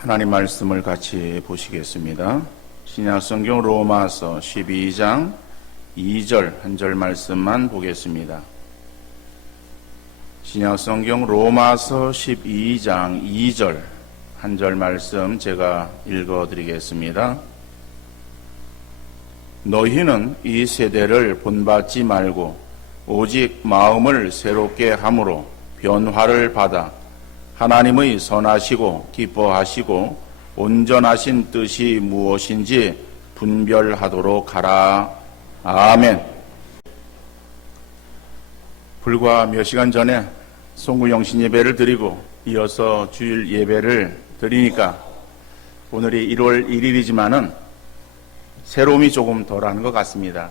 하나님 말씀을 같이 보시겠습니다. 신약성경 로마서 12장 2절 한 절 말씀만 보겠습니다. 신약성경 로마서 12장 2절 한 절 말씀 제가 읽어드리겠습니다. 너희는 이 세대를 본받지 말고 오직 마음을 새롭게 함으로 변화를 받아 하나님의 선하시고 기뻐하시고 온전하신 뜻이 무엇인지 분별하도록 하라. 아멘. 불과 몇 시간 전에 송구영신 예배를 드리고 이어서 주일 예배를 드리니까 오늘이 1월 1일이지만은 새로움이 조금 덜한 것 같습니다.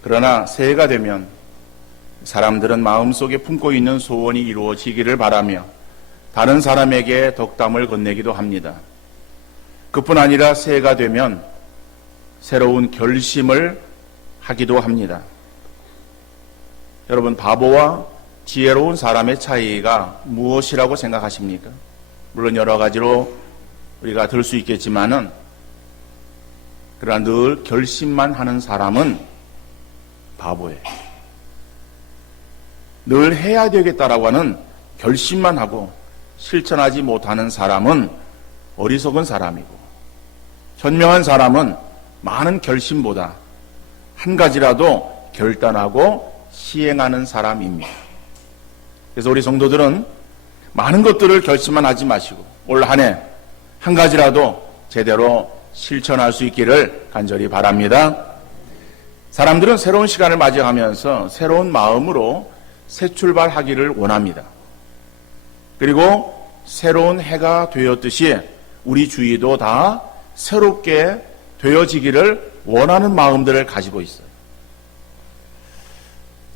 그러나 새해가 되면 사람들은 마음속에 품고 있는 소원이 이루어지기를 바라며 다른 사람에게 덕담을 건네기도 합니다. 그뿐 아니라 새해가 되면 새로운 결심을 하기도 합니다. 여러분, 바보와 지혜로운 사람의 차이가 무엇이라고 생각하십니까? 물론 여러 가지로 우리가 들 수 있겠지만은 그러나 늘 결심만 하는 사람은 바보예요. 늘 해야 되겠다라고 하는 결심만 하고 실천하지 못하는 사람은 어리석은 사람이고, 현명한 사람은 많은 결심보다 한 가지라도 결단하고 시행하는 사람입니다. 그래서 우리 성도들은 많은 것들을 결심만 하지 마시고 올 한 해 한 가지라도 제대로 실천할 수 있기를 간절히 바랍니다. 사람들은 새로운 시간을 맞이하면서 새로운 마음으로 새 출발하기를 원합니다. 그리고 새로운 해가 되었듯이 우리 주위도 다 새롭게 되어지기를 원하는 마음들을 가지고 있어요.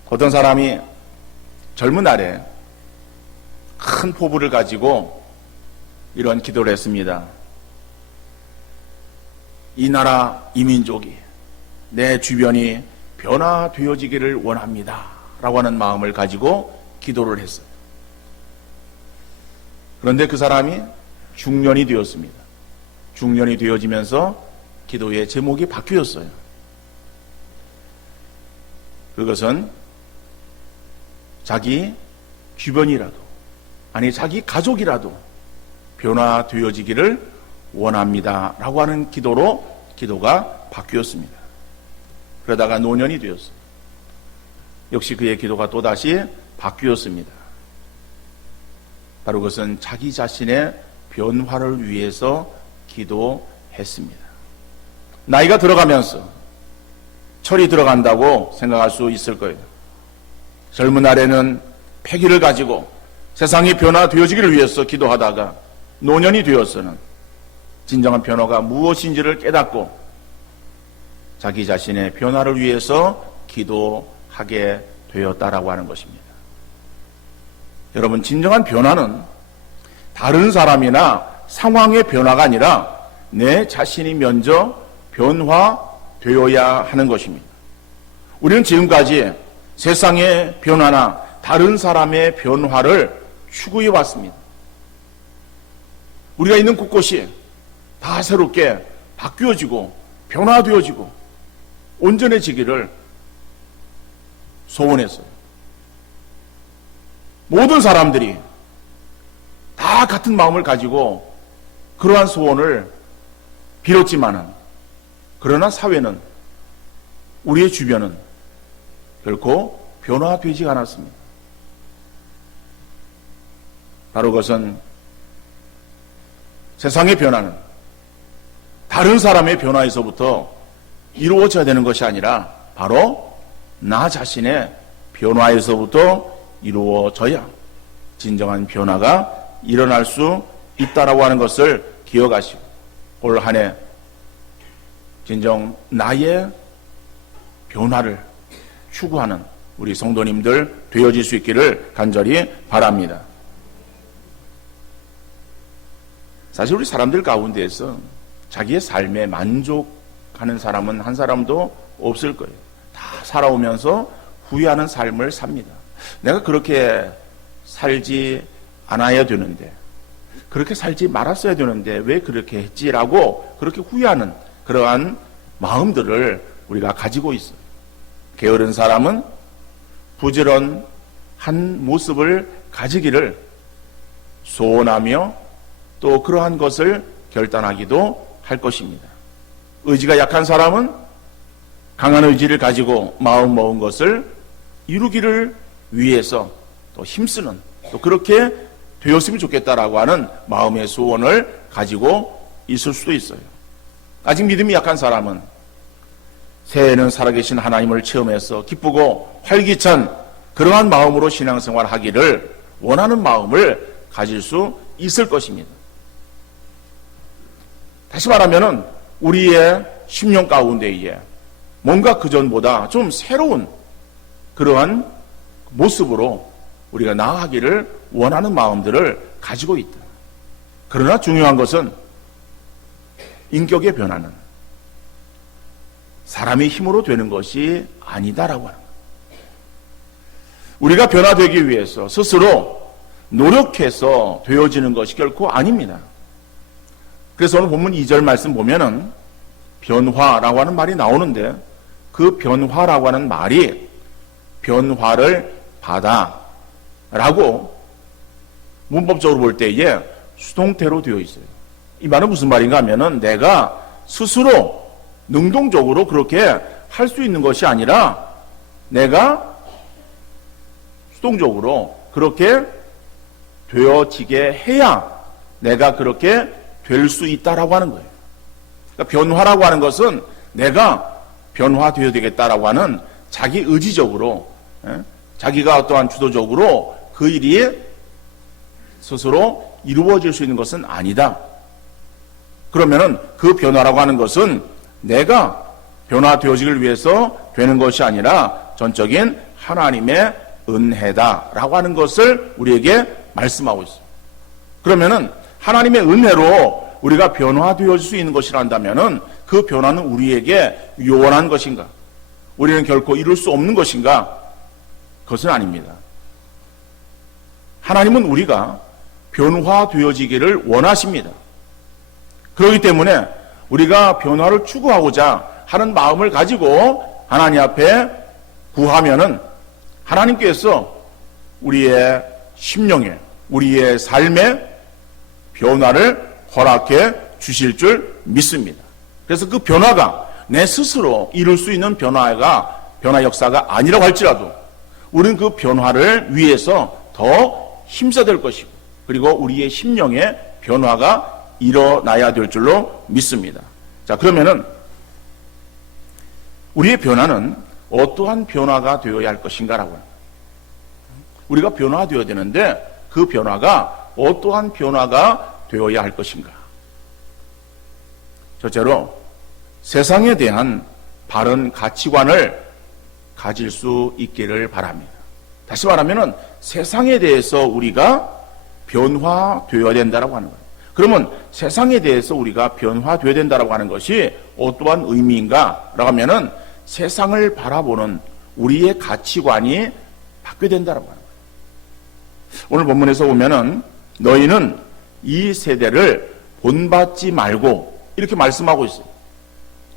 어떤 사람이 젊은 날에 큰 포부를 가지고 이런 기도를 했습니다. 이 나라, 이 민족이, 내 주변이 변화되어지기를 원합니다 라고 하는 마음을 가지고 기도를 했어요. 그런데 그 사람이 중년이 되었습니다. 중년이 되어지면서 기도의 제목이 바뀌었어요. 그것은 자기 주변이라도, 아니 자기 가족이라도 변화되어지기를 원합니다 라고 하는 기도로 기도가 바뀌었습니다. 그러다가 노년이 되었어요. 역시 그의 기도가 또다시 바뀌었습니다. 바로 그것은 자기 자신의 변화를 위해서 기도했습니다. 나이가 들어가면서 철이 들어간다고 생각할 수 있을 거예요. 젊은 날에는 패기를 가지고 세상이 변화되어지기를 위해서 기도하다가 노년이 되어서는 진정한 변화가 무엇인지를 깨닫고 자기 자신의 변화를 위해서 기도하게 되었다라고 하는 것입니다. 여러분, 진정한 변화는 다른 사람이나 상황의 변화가 아니라 내 자신이 먼저 변화되어야 하는 것입니다. 우리는 지금까지 세상의 변화나 다른 사람의 변화를 추구해 왔습니다. 우리가 있는 곳곳이 다 새롭게 바뀌어지고 변화되어지고 온전해지기를 소원했어요. 모든 사람들이 다 같은 마음을 가지고 그러한 소원을 빌었지만은, 그러나 사회는, 우리의 주변은 결코 변화되지 않았습니다. 바로 그것은 세상의 변화는 다른 사람의 변화에서부터 이루어져야 되는 것이 아니라 바로 나 자신의 변화에서부터 이루어져야 진정한 변화가 일어날 수 있다라고 하는 것을 기억하시고 올 한 해 진정 나의 변화를 추구하는 우리 성도님들 되어질 수 있기를 간절히 바랍니다. 사실 우리 사람들 가운데에서 자기의 삶에 만족하는 사람은 한 사람도 없을 거예요. 다 살아오면서 후회하는 삶을 삽니다. 내가 그렇게 살지 않아야 되는데, 그렇게 살지 말았어야 되는데 왜 그렇게 했지라고 그렇게 후회하는 그러한 마음들을 우리가 가지고 있어요. 게으른 사람은 부지런한 모습을 가지기를 소원하며 또 그러한 것을 결단하기도 할 것입니다. 의지가 약한 사람은 강한 의지를 가지고 마음 먹은 것을 이루기를 위해서 또 힘쓰는 또 그렇게 되었으면 좋겠다라고 하는 마음의 소원을 가지고 있을 수도 있어요. 아직 믿음이 약한 사람은 새해에는 살아계신 하나님을 체험해서 기쁘고 활기찬 그러한 마음으로 신앙생활 하기를 원하는 마음을 가질 수 있을 것입니다. 다시 말하면 우리의 심령 가운데에 뭔가 그전보다 좀 새로운 그러한 모습으로 우리가 나아가기를 원하는 마음들을 가지고 있다. 그러나 중요한 것은 인격의 변화는 사람의 힘으로 되는 것이 아니다라고 하는 거예요. 우리가 변화되기 위해서 스스로 노력해서 되어지는 것이 결코 아닙니다. 그래서 오늘 본문 2절 말씀 보면은 변화라고 하는 말이 나오는데 그 변화라고 하는 말이 변화를 받아 라고 문법적으로 볼 때에 수동태로 되어 있어요. 이 말은 무슨 말인가 하면은 내가 스스로 능동적으로 그렇게 할 수 있는 것이 아니라 내가 수동적으로 그렇게 되어지게 해야 내가 그렇게 될 수 있다라고 하는 거예요. 그러니까 변화라고 하는 것은 내가 변화되어야 되겠다라고 하는 자기 의지적으로 자기가 어떠한 주도적으로 그 일이 스스로 이루어질 수 있는 것은 아니다. 그러면은 그 변화라고 하는 것은 내가 변화되어지길 위해서 되는 것이 아니라 전적인 하나님의 은혜다라고 하는 것을 우리에게 말씀하고 있어요. 그러면은 하나님의 은혜로 우리가 변화되어질 수 있는 것이라 한다면은 그 변화는 우리에게 요원한 것인가? 우리는 결코 이룰 수 없는 것인가? 그것은 아닙니다. 하나님은 우리가 변화되어지기를 원하십니다. 그렇기 때문에 우리가 변화를 추구하고자 하는 마음을 가지고 하나님 앞에 구하면은 하나님께서 우리의 심령에, 우리의 삶에 변화를 허락해 주실 줄 믿습니다. 그래서 그 변화가 내 스스로 이룰 수 있는 변화 역사가 아니라고 할지라도 우리는 그 변화를 위해서 더 힘써야 될 것이고 그리고 우리의 심령의 변화가 일어나야 될 줄로 믿습니다. 자, 그러면은 우리의 변화는 어떠한 변화가 되어야 할 것인가라고 합니다. 우리가 변화되어야 되는데 그 변화가 어떠한 변화가 되어야 할 것인가? 첫째로 세상에 대한 바른 가치관을 가질 수 있기를 바랍니다. 다시 말하면 세상에 대해서 우리가 변화되어야 된다라고 하는 거예요. 그러면 세상에 대해서 우리가 변화되어야 된다라고 하는 것이 어떠한 의미인가라고 하면은 세상을 바라보는 우리의 가치관이 바뀌어야 된다라고 하는 거예요. 오늘 본문에서 보면은 너희는 이 세대를 본받지 말고 이렇게 말씀하고 있어요.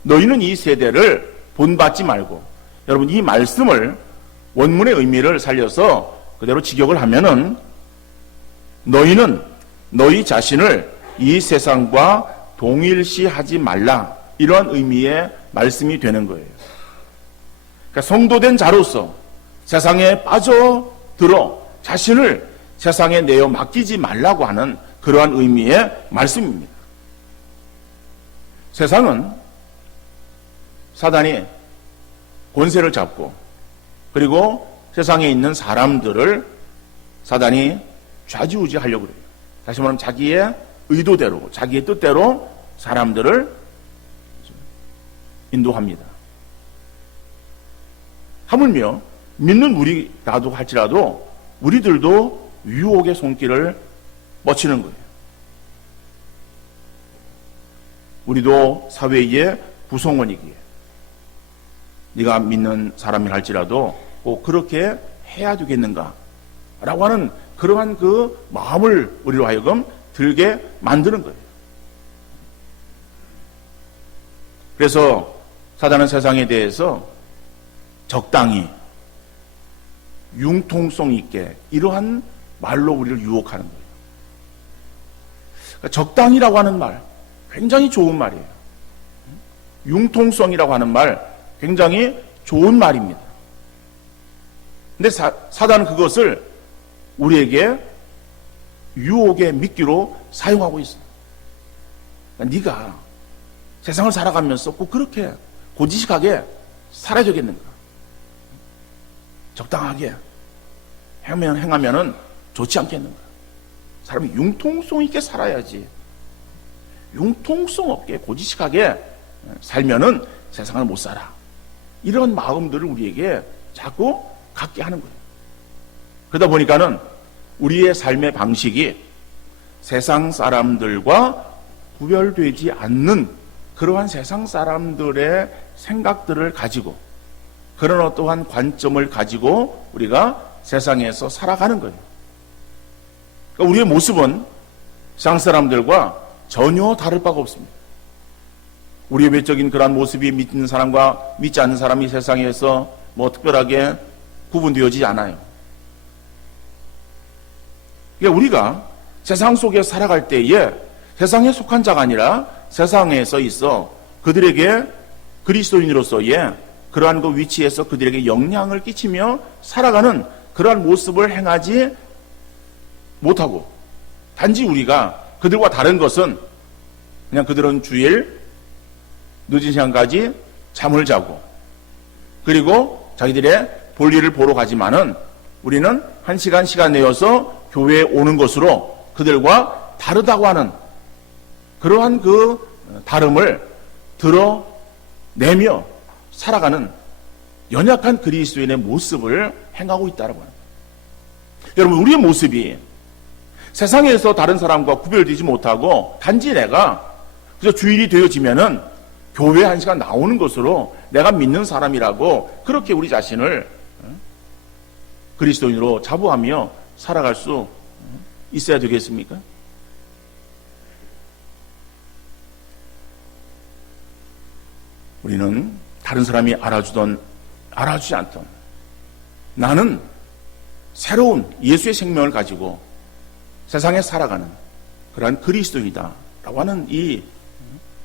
너희는 이 세대를 본받지 말고. 여러분 이 말씀을 원문의 의미를 살려서 그대로 직역을 하면은 너희는 너희 자신을 이 세상과 동일시하지 말라 이러한 의미의 말씀이 되는 거예요. 그러니까 성도된 자로서 세상에 빠져들어 자신을 세상에 내어 맡기지 말라고 하는 그러한 의미의 말씀입니다. 세상은 사단이 권세를 잡고 그리고 세상에 있는 사람들을 사단이 좌지우지하려고 그래요. 다시 말하면 자기의 의도대로 자기의 뜻대로 사람들을 인도합니다. 하물며 믿는 우리라도 할지라도 우리들도 유혹의 손길을 뻗치는 거예요. 우리도 사회의 구성원이기에 네가 믿는 사람이 할지라도 꼭 그렇게 해야 되겠는가 라고 하는 그러한 그 마음을 우리로 하여금 들게 만드는 거예요. 그래서 사단은 세상에 대해서 적당히 융통성 있게 이러한 말로 우리를 유혹하는 거예요. 그러니까 적당이라고 하는 말 굉장히 좋은 말이에요. 융통성이라고 하는 말 굉장히 좋은 말입니다. 근데 사단은 그것을 우리에게 유혹의 미끼로 사용하고 있어요. 그러니까 네가 세상을 살아가면서 꼭 그렇게 고지식하게 살아야 되겠는가? 적당하게 행하면은 좋지 않겠는가? 사람이 융통성 있게 살아야지. 융통성 없게 고지식하게 살면은 세상을 못 살아. 이런 마음들을 우리에게 자꾸 갖게 하는 거예요. 그러다 보니까는 우리의 삶의 방식이 세상 사람들과 구별되지 않는 그러한 세상 사람들의 생각들을 가지고 그런 어떠한 관점을 가지고 우리가 세상에서 살아가는 거예요. 그러니까 우리의 모습은 세상 사람들과 전혀 다를 바가 없습니다. 우리의 외적인 그러한 모습이 믿는 사람과 믿지 않는 사람이 세상에서 뭐 특별하게 구분되어지지 않아요. 그러니까 우리가 세상 속에 살아갈 때에 세상에 속한 자가 아니라 세상에서 있어 그들에게 그리스도인으로서의 그러한 그 위치에서 그들에게 영향을 끼치며 살아가는 그러한 모습을 행하지 못하고 단지 우리가 그들과 다른 것은 그냥 그들은 주일 늦은 시간까지 잠을 자고 그리고 자기들의 볼일을 보러 가지만은 우리는 한 시간 내어서 교회에 오는 것으로 그들과 다르다고 하는 그러한 그 다름을 드러내며 살아가는 연약한 그리스도인의 모습을 행하고 있다고 합니다. 여러분, 우리의 모습이 세상에서 다른 사람과 구별되지 못하고 단지 내가 그래서 주일이 되어지면은 교회에 한 시간 나오는 것으로 내가 믿는 사람이라고 그렇게 우리 자신을 그리스도인으로 자부하며 살아갈 수 있어야 되겠습니까? 우리는 다른 사람이 알아주던 알아주지 않던 나는 새로운 예수의 생명을 가지고 세상에 살아가는 그러한 그리스도이다 라고 하는 이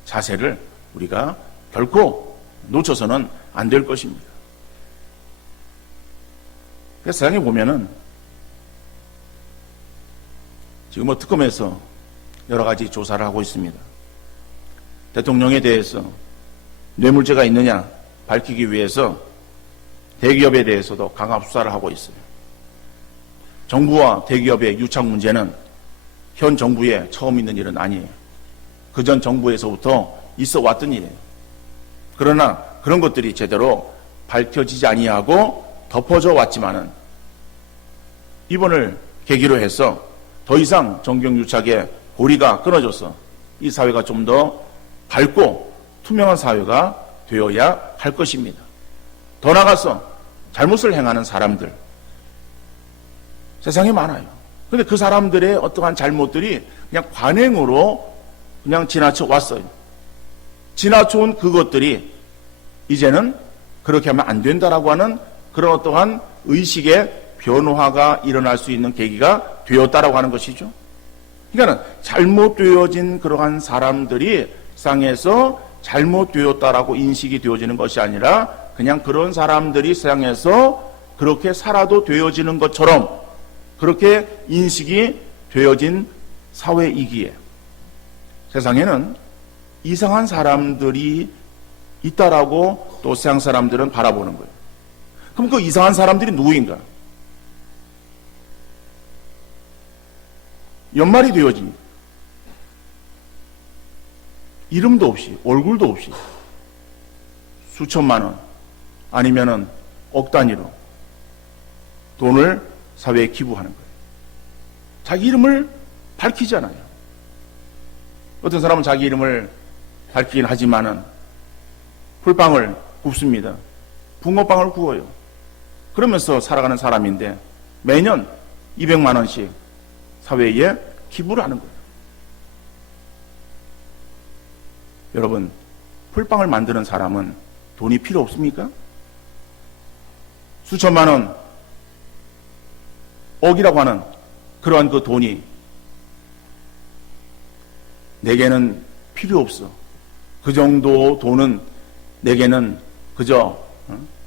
자세를 우리가 결코 놓쳐서는 안 될 것입니다. 그래서 세상에 보면은 지금 뭐 특검에서 여러 가지 조사를 하고 있습니다. 대통령에 대해서 뇌물죄가 있느냐 밝히기 위해서 대기업에 대해서도 강압 수사를 하고 있어요. 정부와 대기업의 유착 문제는 현 정부에 처음 있는 일은 아니에요. 그전 정부에서부터 있어 왔던 일이에요. 그러나 그런 것들이 제대로 밝혀지지 아니하고 덮어져 왔지만은 이번을 계기로 해서 더 이상 정경유착의 고리가 끊어져서 이 사회가 좀 더 밝고 투명한 사회가 되어야 할 것입니다. 더 나아가서 잘못을 행하는 사람들 세상에 많아요. 그런데 그 사람들의 어떠한 잘못들이 그냥 관행으로 그냥 지나쳐 왔어요. 지나쳐온 그것들이 이제는 그렇게 하면 안 된다라고 하는 그런 어떠한 의식의 변화가 일어날 수 있는 계기가 되었다라고 하는 것이죠. 그러니까 잘못되어진 그러한 사람들이 세상에서 잘못되었다라고 인식이 되어지는 것이 아니라 그냥 그런 사람들이 세상에서 그렇게 살아도 되어지는 것처럼 그렇게 인식이 되어진 사회이기에 세상에는 이상한 사람들이 있다라고 또 세상 사람들은 바라보는 거예요. 그럼 그 이상한 사람들이 누구인가? 연말이 되어집니다. 이름도 없이 얼굴도 없이 수천만 원 아니면은 억 단위로 돈을 사회에 기부하는 거예요. 자기 이름을 밝히잖아요. 어떤 사람은 자기 이름을 밝히긴 하지만은 풀빵을 굽습니다. 붕어빵을 구워요. 그러면서 살아가는 사람인데 매년 200만 원씩 사회에 기부를 하는 거예요. 여러분, 풀빵을 만드는 사람은 돈이 필요 없습니까? 수천만 원, 억이라고 하는 그러한 그 돈이 내게는 필요 없어. 그 정도 돈은 내게는 그저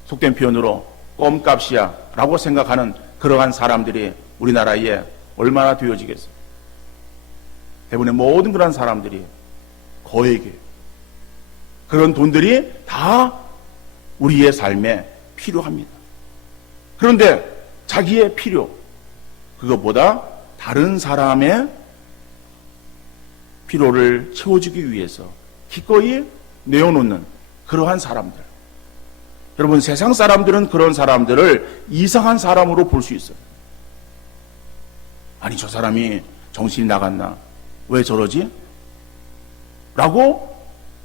속된 표현으로 껌값이야 라고 생각하는 그러한 사람들이 우리나라에 얼마나 되어지겠어요. 대부분의 모든 그런 사람들이 거액의 그런 돈들이 다 우리의 삶에 필요합니다. 그런데 자기의 필요, 그것보다 다른 사람의 필요를 채워주기 위해서 기꺼이 내어놓는 그러한 사람들. 여러분, 세상 사람들은 그런 사람들을 이상한 사람으로 볼 수 있어요. 아니, 저 사람이 정신이 나갔나? 왜 저러지? 라고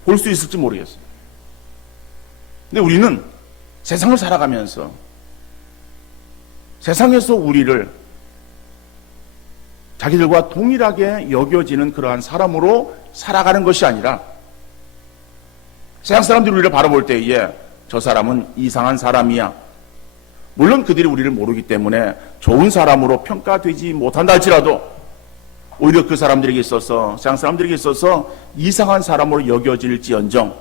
볼 수 있을지 모르겠어요. 근데 우리는 세상을 살아가면서 세상에서 우리를 자기들과 동일하게 여겨지는 그러한 사람으로 살아가는 것이 아니라 세상 사람들이 우리를 바라볼 때에 저 사람은 이상한 사람이야. 물론 그들이 우리를 모르기 때문에 좋은 사람으로 평가되지 못한다 할지라도 오히려 그 사람들에게 있어서, 세상 사람들에게 있어서 이상한 사람으로 여겨질지언정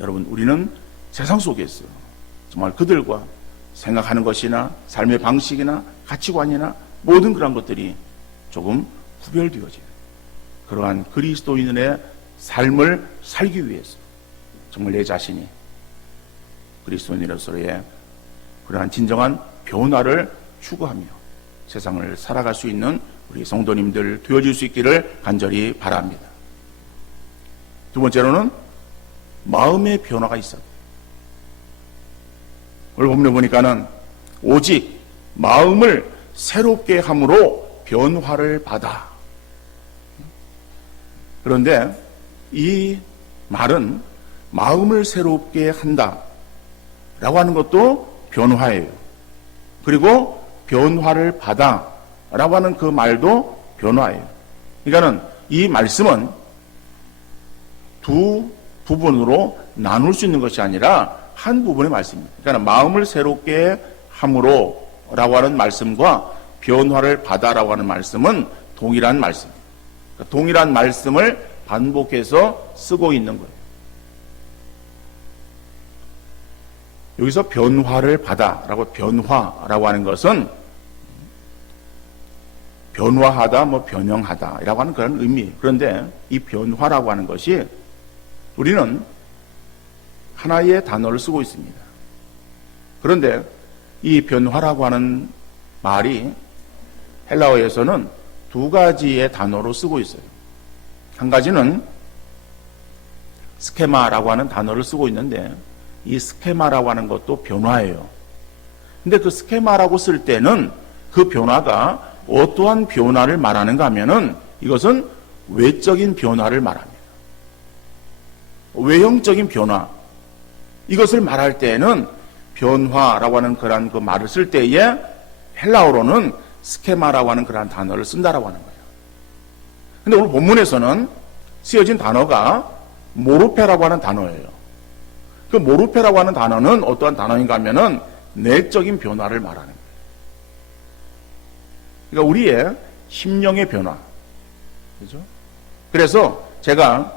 여러분, 우리는 세상 속에서 정말 그들과 생각하는 것이나 삶의 방식이나 가치관이나 모든 그런 것들이 조금 구별되어지는 그러한 그리스도인의 삶을 살기 위해서 정말 내 자신이 그리스도인으로서의 그러한 진정한 변화를 추구하며 세상을 살아갈 수 있는 우리 성도님들 되어질 수 있기를 간절히 바랍니다. 두 번째로는 마음의 변화가 있어요. 오늘 본문에 보니까는 오직 마음을 새롭게 함으로 변화를 받아. 그런데 이 말은 마음을 새롭게 한다 라고 하는 것도 변화예요. 그리고 변화를 받아 라고 하는 그 말도 변화예요. 그러니까는 이 말씀은 두 부분으로 나눌 수 있는 것이 아니라 한 부분의 말씀입니다. 그러니까 마음을 새롭게 함으로 라고 하는 말씀과 변화를 받아라고 하는 말씀은 동일한 말씀입니다. 그러니까 동일한 말씀을 반복해서 쓰고 있는 거예요. 여기서 변화를 받아라고, 변화라고 하는 것은 변화하다, 변형하다라고 하는 그런 의미예요. 그런데 이 변화라고 하는 것이 우리는 하나의 단어를 쓰고 있습니다. 그런데 이 변화라고 하는 말이 헬라어에서는 두 가지의 단어로 쓰고 있어요. 한 가지는 스케마라고 하는 단어를 쓰고 있는데 이 스케마라고 하는 것도 변화예요. 근데 그 스케마라고 쓸 때는 그 변화가 어떠한 변화를 말하는가 하면은 이것은 외적인 변화를 말합니다. 외형적인 변화. 이것을 말할 때에는 변화라고 하는 그런 그 말을 쓸 때에 헬라어로는 스케마라고 하는 그런 단어를 쓴다라고 하는 거예요. 근데 오늘 본문에서는 쓰여진 단어가 모르페라고 하는 단어예요. 그 모르페라고 하는 단어는 어떠한 단어인가 하면은 내적인 변화를 말하는 거예요. 그러니까 우리의 심령의 변화. 그죠? 그래서 제가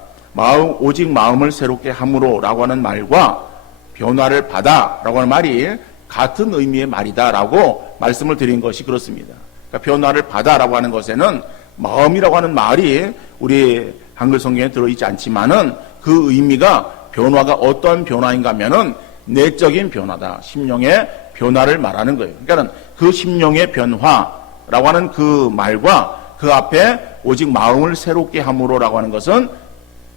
오직 마음을 새롭게 함으로라고 하는 말과 변화를 받아라고 하는 말이 같은 의미의 말이다라고 말씀을 드린 것이 그렇습니다. 그러니까 변화를 받아라고 하는 것에는 마음이라고 하는 말이 우리 한글 성경에 들어있지 않지만은 그 의미가 변화가 어떤 변화인가 하면은 내적인 변화다. 심령의 변화를 말하는 거예요. 그러니까 그 심령의 변화라고 하는 그 말과 그 앞에 오직 마음을 새롭게 함으로라고 하는 것은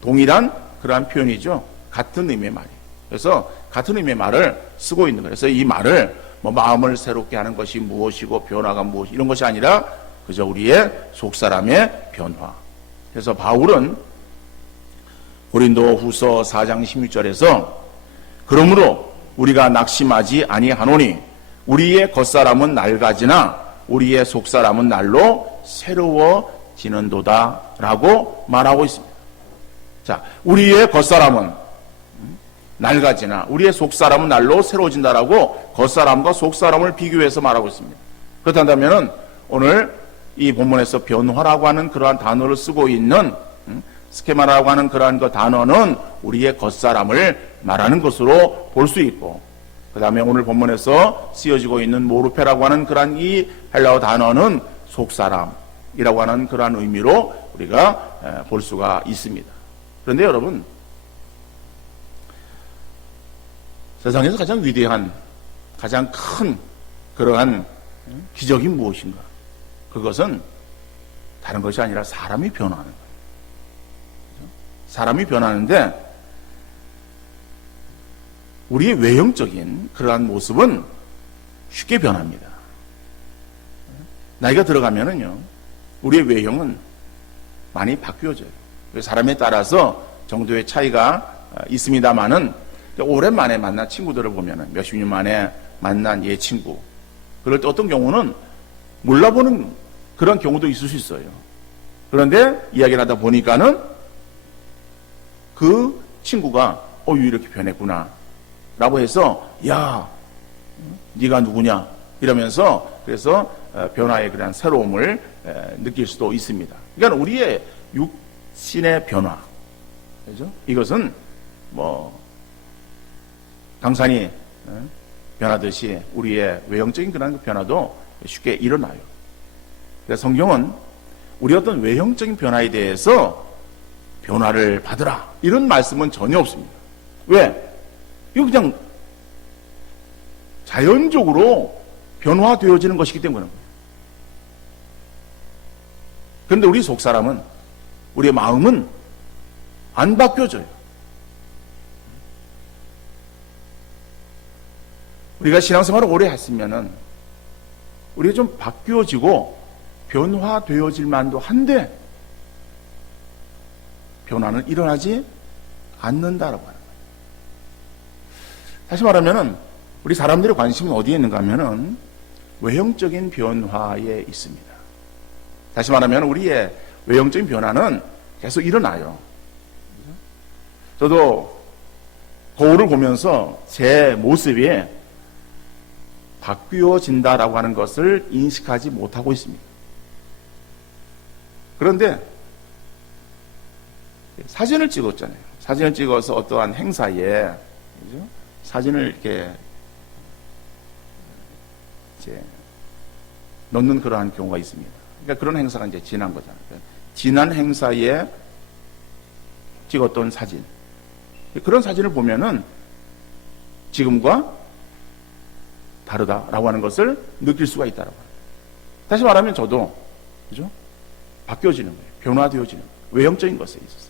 동일한 그러한 표현이죠. 같은 의미의 말이에요. 그래서 같은 의미의 말을 쓰고 있는 거예요. 그래서 이 말을 마음을 새롭게 하는 것이 무엇이고 변화가 무엇 이런 것이 아니라 그저 우리의 속사람의 변화. 그래서 바울은 고린도 후서 4장 16절에서 그러므로 우리가 낙심하지 아니하노니 우리의 겉사람은 낡아지나 우리의 속사람은 날로 새로워지는도다 라고 말하고 있습니다. 자, 우리의 겉사람은 낡아지나 우리의 속사람은 날로 새로워진다라고 겉사람과 속사람을 비교해서 말하고 있습니다. 그렇다면 오늘 이 본문에서 변화라고 하는 그러한 단어를 쓰고 있는 스케마라고 하는 그러한 그 단어는 우리의 겉사람을 말하는 것으로 볼 수 있고, 그 다음에 오늘 본문에서 쓰여지고 있는 모르페라고 하는 그러한 이 헬라어 단어는 속사람이라고 하는 그러한 의미로 우리가 볼 수가 있습니다. 그런데 여러분, 세상에서 가장 위대한, 가장 큰 그러한 기적이 무엇인가? 그것은 다른 것이 아니라 사람이 변화하는 거예요. 사람이 변하는데 우리의 외형적인 그러한 모습은 쉽게 변합니다. 나이가 들어가면은요, 우리의 외형은 많이 바뀌어져요. 사람에 따라서 정도의 차이가 있습니다만은 오랜만에 만난 친구들을 보면은 몇십 년 만에 만난 옛 친구, 그럴 때 어떤 경우는 몰라보는 그런 경우도 있을 수 있어요. 그런데 이야기를 하다 보니까는 그 친구가 이렇게 변했구나 라고 해서 야, 네가 누구냐 이러면서 그래서 변화의 그런 새로움을 느낄 수도 있습니다. 그러니까 우리의 육신의 변화, 그죠? 이것은 뭐 강산이 변하듯이 우리의 외형적인 그런 변화도 쉽게 일어나요. 그래서 성경은 우리 어떤 외형적인 변화에 대해서 변화를 받으라 이런 말씀은 전혀 없습니다. 왜? 이거 그냥 자연적으로 변화되어지는 것이기 때문에. 그런데 우리 속사람은, 우리의 마음은 안 바뀌어져요. 우리가 신앙생활을 오래 했으면은 우리가 좀 바뀌어지고 변화되어질 만도 한데 변화는 일어나지 않는다라고 하는 거예요. 다시 말하면은 우리 사람들의 관심은 어디에 있는가 하면은 외형적인 변화에 있습니다. 다시 말하면 우리의 외형적인 변화는 계속 일어나요. 저도 거울을 보면서 제 모습이 바뀌어진다라고 하는 것을 인식하지 못하고 있습니다. 그런데 사진을 찍었잖아요. 사진을 찍어서 어떠한 행사에, 그죠? 사진을 이렇게 이제 넣는 그러한 경우가 있습니다. 그러니까 그런 행사가 이제 지난 거잖아요. 지난 행사에 찍었던 사진. 그런 사진을 보면은 지금과 다르다라고 하는 것을 느낄 수가 있다라고 합니다. 다시 말하면 저도, 그죠? 바뀌어지는 거예요. 변화되어지는 거예요. 외형적인 것에 있어서.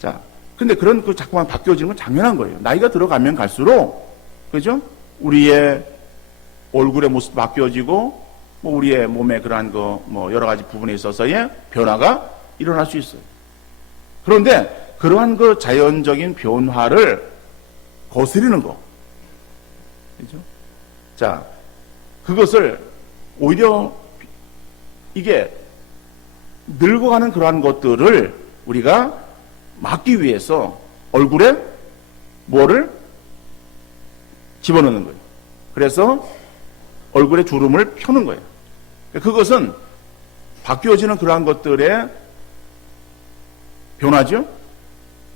자, 근데 그런 그 자꾸만 바뀌어지는 건 당연한 거예요. 나이가 들어가면 갈수록, 그죠? 우리의 얼굴의 모습도 바뀌어지고, 뭐 우리의 몸에 그러한 뭐 여러 가지 부분에 있어서의 변화가 일어날 수 있어요. 그런데 그러한 그 자연적인 변화를 거스르는 거. 그죠? 자, 그것을 오히려 이게 늙어가는 그러한 것들을 우리가 막기 위해서 얼굴에 뭐를 집어넣는 거예요. 그래서 얼굴에 주름을 펴는 거예요. 그것은 바뀌어지는 그러한 것들의 변화죠.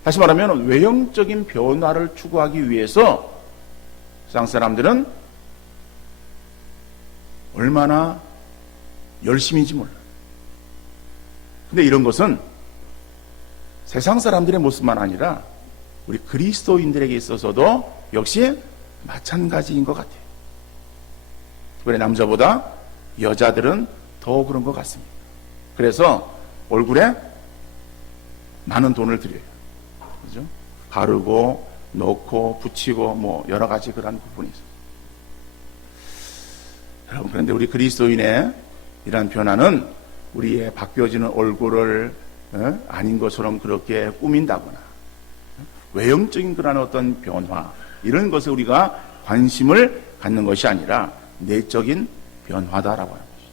다시 말하면 외형적인 변화를 추구하기 위해서 세상 사람들은 얼마나 열심인지 몰라요. 근데 이런 것은 세상 사람들의 모습만 아니라 우리 그리스도인들에게 있어서도 역시 마찬가지인 것 같아요. 특별히 남자보다 여자들은 더 그런 것 같습니다. 그래서 얼굴에 많은 돈을 들여요. 그죠? 가르고, 넣고, 붙이고, 뭐, 여러 가지 그런 부분이 있어요. 여러분, 그런데 우리 그리스도인의 이러한 변화는 우리의 바뀌어지는 얼굴을 아닌 것처럼 그렇게 꾸민다거나, 외형적인 그런 어떤 변화, 이런 것에 우리가 관심을 갖는 것이 아니라 내적인 변화다라고 하는 것이죠.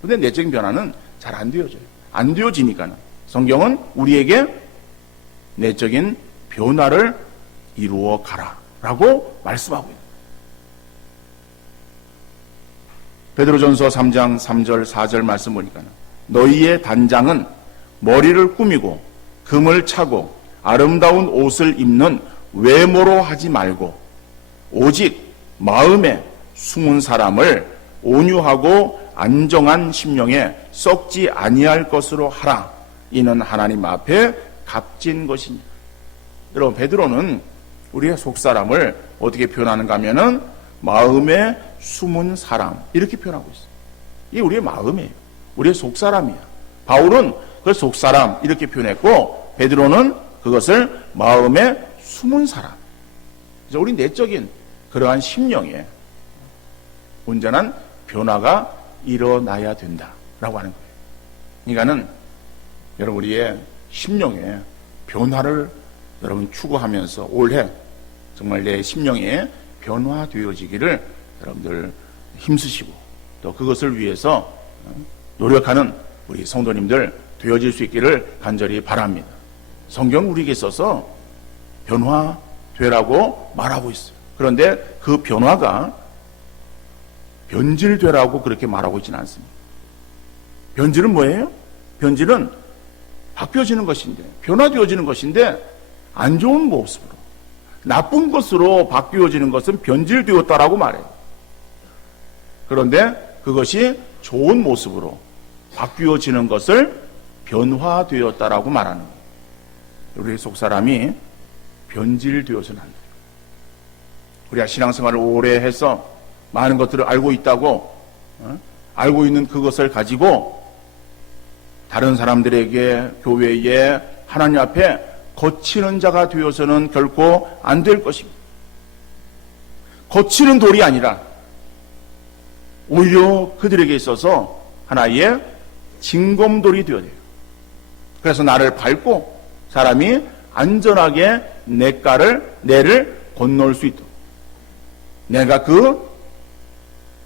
그런데 내적인 변화는 잘 안 되어져요. 안 되어지니까는 성경은 우리에게 내적인 변화를 이루어 가라라고 말씀하고 있습니다. 베드로전서 3장 3절 4절 말씀 보니까 너희의 단장은 머리를 꾸미고 금을 차고 아름다운 옷을 입는 외모로 하지 말고 오직 마음에 숨은 사람을 온유하고 안정한 심령에 썩지 아니할 것으로 하라. 이는 하나님 앞에 값진 것이니. 여러분, 베드로는 우리의 속사람을 어떻게 표현하는가 하면은 마음에 숨은 사람 이렇게 표현하고 있어요. 이게 우리의 마음이에요. 우리의 속사람이야. 바울은 그걸 속사람 이렇게 표현했고 베드로는 그것을 마음에 숨은 사람. 그래서 우리 내적인 그러한 심령에 온전한 변화가 일어나야 된다라고 하는 거예요. 그러니까는 여러분 우리의 심령에 변화를 여러분 추구하면서 올해 정말 내 심령에 변화되어지기를 여러분들 힘쓰시고 또 그것을 위해서 노력하는 우리 성도님들 되어질 수 있기를 간절히 바랍니다. 성경 우리에게 있어서 변화되라고 말하고 있어요. 그런데 그 변화가 변질되라고 그렇게 말하고 있지는 않습니다. 변질은 뭐예요? 변질은 바뀌어지는 것인데, 변화되어지는 것인데 안 좋은 모습으로, 나쁜 것으로 바뀌어지는 것은 변질되었다라고 말해요. 그런데 그것이 좋은 모습으로 바뀌어지는 것을 변화되었다라고 말하는 거예요. 우리의 속사람이 변질되어서는 안 돼요. 우리가 신앙생활을 오래 해서 많은 것들을 알고 있다고 알고 있는 그것을 가지고 다른 사람들에게 교회에 하나님 앞에 거치는 자가 되어서는 결코 안 될 것입니다. 거치는 돌이 아니라 오히려 그들에게 있어서 하나의 징검돌이 되어야 돼요. 그래서 나를 밟고 사람이 안전하게 내를 건널 수 있도록 내가 그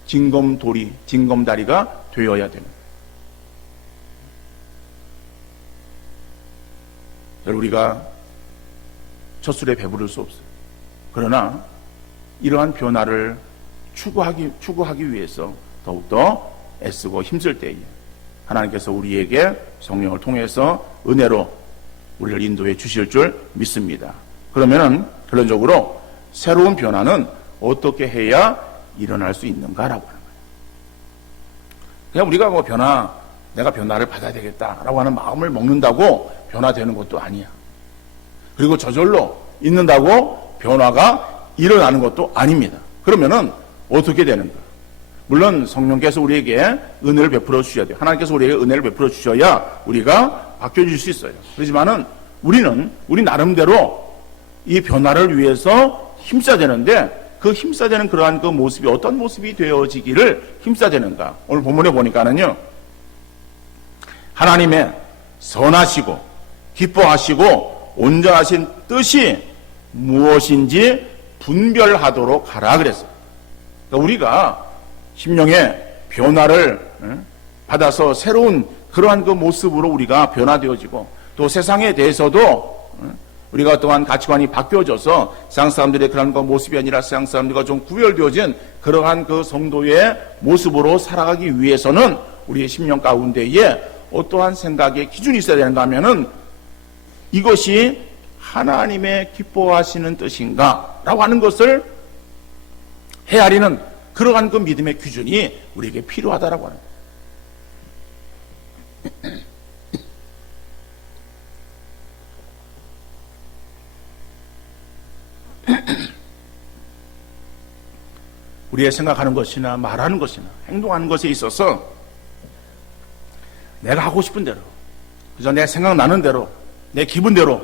징검다리가 되어야 됩니다. 우리가 첫 술에 배부를 수 없어요. 그러나 이러한 변화를 추구하기 위해서 더욱더 애쓰고 힘쓸 때에 하나님께서 우리에게 성령을 통해서 은혜로 우리를 인도해 주실 줄 믿습니다. 그러면은 결론적으로 새로운 변화는 어떻게 해야 일어날 수 있는가라고 하는 거예요. 그냥 우리가 내가 변화를 받아야 되겠다라고 하는 마음을 먹는다고 변화되는 것도 아니야. 그리고 저절로 있는다고 변화가 일어나는 것도 아닙니다. 그러면은 어떻게 되는가? 물론 성령께서 우리에게 은혜를 베풀어 주셔야 돼요. 하나님께서 우리에게 은혜를 베풀어 주셔야 우리가 바뀌어질 수 있어요. 그렇지만은 우리 나름대로 이 변화를 위해서 힘써야 되는데 그 힘써야 되는 그러한 그 모습이 어떤 모습이 되어지기를 힘써야 되는가? 오늘 본문에 보니까는요. 하나님의 선하시고 기뻐하시고 온전하신 뜻이 무엇인지 분별하도록 하라 그랬어요. 그러니까 우리가 심령의 변화를 받아서 새로운 그러한 그 모습으로 우리가 변화되어지고 또 세상에 대해서도 우리가 또한 가치관이 바뀌어져서 세상 사람들의 그런 그 모습이 아니라 세상 사람들과 좀 구별되어진 그러한 그 성도의 모습으로 살아가기 위해서는 우리의 심령 가운데에 어떠한 생각의 기준이 있어야 되는가 하면은 이것이 하나님의 기뻐하시는 뜻인가 라고 하는 것을 헤아리는 그러한 그 믿음의 기준이 우리에게 필요하다라고 하는 거예요. 우리의 생각하는 것이나 말하는 것이나 행동하는 것에 있어서 내가 하고 싶은 대로, 그저 내 생각나는 대로, 내 기분대로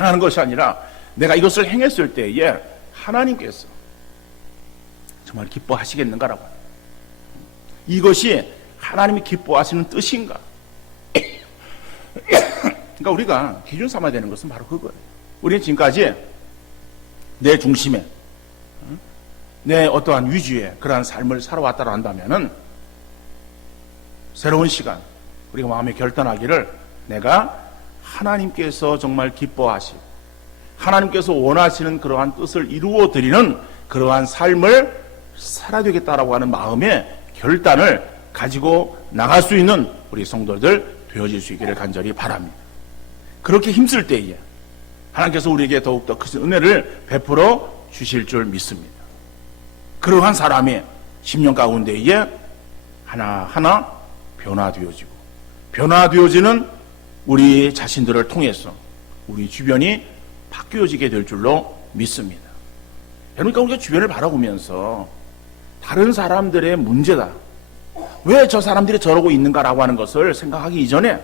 행하는 것이 아니라 내가 이것을 행했을 때에 하나님께서 정말 기뻐하시겠는가라고. 이것이 하나님이 기뻐하시는 뜻인가? 그러니까 우리가 기준 삼아야 되는 것은 바로 그거예요. 우리는 지금까지 내 중심에, 내 어떠한 위주에 그러한 삶을 살아왔다고 한다면은 새로운 시간, 우리가 마음에 결단하기를 내가 하나님께서 정말 기뻐하시고 하나님께서 원하시는 그러한 뜻을 이루어 드리는 그러한 삶을 살아야 되겠다라고 하는 마음의 결단을 가지고 나갈 수 있는 우리 성도들 되어질 수 있기를 간절히 바랍니다. 그렇게 힘쓸 때에 하나님께서 우리에게 더욱더 큰 은혜를 베풀어 주실 줄 믿습니다. 그러한 사람의 심령 가운데에 하나하나 변화되어지고 변화되어지는 우리 자신들을 통해서 우리 주변이 바뀌어지게 될 줄로 믿습니다. 그러니까 우리가 주변을 바라보면서 다른 사람들의 문제다, 왜 저 사람들이 저러고 있는가라고 하는 것을 생각하기 이전에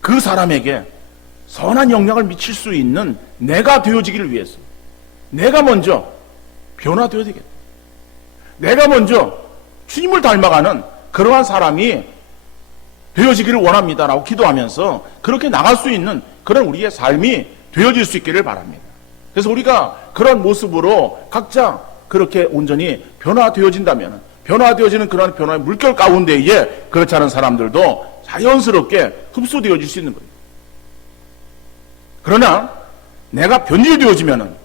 그 사람에게 선한 영향을 미칠 수 있는 내가 되어지기를 위해서 내가 먼저 변화되어야 되겠다. 내가 먼저 주님을 닮아가는 그러한 사람이 되어지기를 원합니다라고 기도하면서 그렇게 나갈 수 있는 그런 우리의 삶이 되어질 수 있기를 바랍니다. 그래서 우리가 그런 모습으로 각자 그렇게 온전히 변화되어진다면 변화되어지는 그런 변화의 물결 가운데에 그렇지 않은 사람들도 자연스럽게 흡수되어질 수 있는 거예요. 그러나 내가 변질되어지는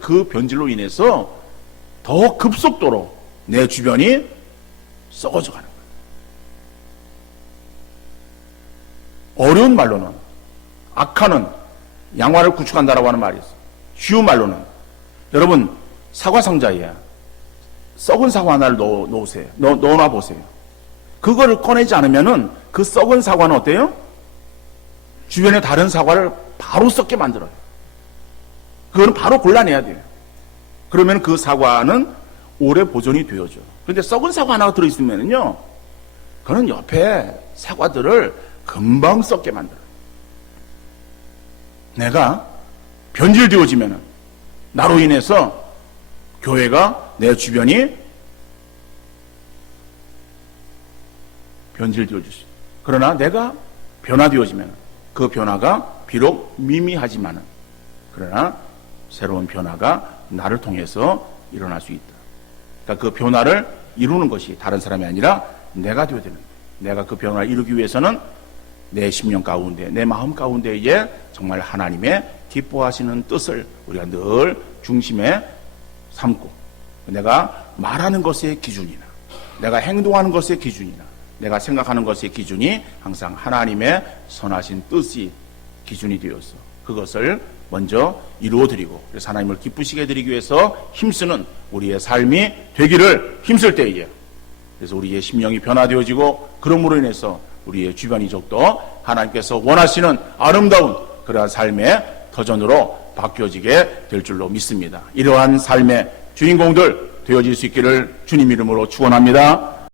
그 변질로 인해서 더 급속도로 내 주변이 썩어져 가는 거예요. 어려운 말로는 악하는 양화를 구축한다라고 하는 말이 있어요. 쉬운 말로는 여러분 사과 상자에 썩은 사과 하나를 넣어놔 보세요. 그거를 꺼내지 않으면은 그 썩은 사과는 어때요? 주변에 다른 사과를 바로 썩게 만들어요. 그거는 바로 골라내야 돼요. 그러면 그 사과는 오래 보존이 되어져. 그런데 썩은 사과 하나가 들어있으면요, 그거는 옆에 사과들을 금방 썩게 만들어요. 내가 변질되어지면은 나로 인해서 교회가 내 주변이 변질되어질 수 있어요. 그러나 내가 변화되어지면 그 변화가 비록 미미하지만은 그러나 새로운 변화가 나를 통해서 일어날 수 있다. 그러니까 그 변화를 이루는 것이 다른 사람이 아니라 내가 되어야 되는 거예요. 내가 그 변화를 이루기 위해서는 내 심령 가운데, 내 마음 가운데에 정말 하나님의 기뻐하시는 뜻을 우리가 늘 중심에 삼고, 내가 말하는 것의 기준이나 내가 행동하는 것의 기준이나 내가 생각하는 것의 기준이 항상 하나님의 선하신 뜻이 기준이 되어서 그것을 먼저 이루어드리고, 그래서 하나님을 기쁘시게 해드리기 위해서 힘쓰는 우리의 삶이 되기를 힘쓸 때에, 그래서 우리의 심령이 변화되어지고 그러므로 인해서 우리의 주변 이족도 하나님께서 원하시는 아름다운 그러한 삶의 터전으로 바뀌어지게 될 줄로 믿습니다. 이러한 삶의 주인공들 되어질 수 있기를 주님 이름으로 축원합니다.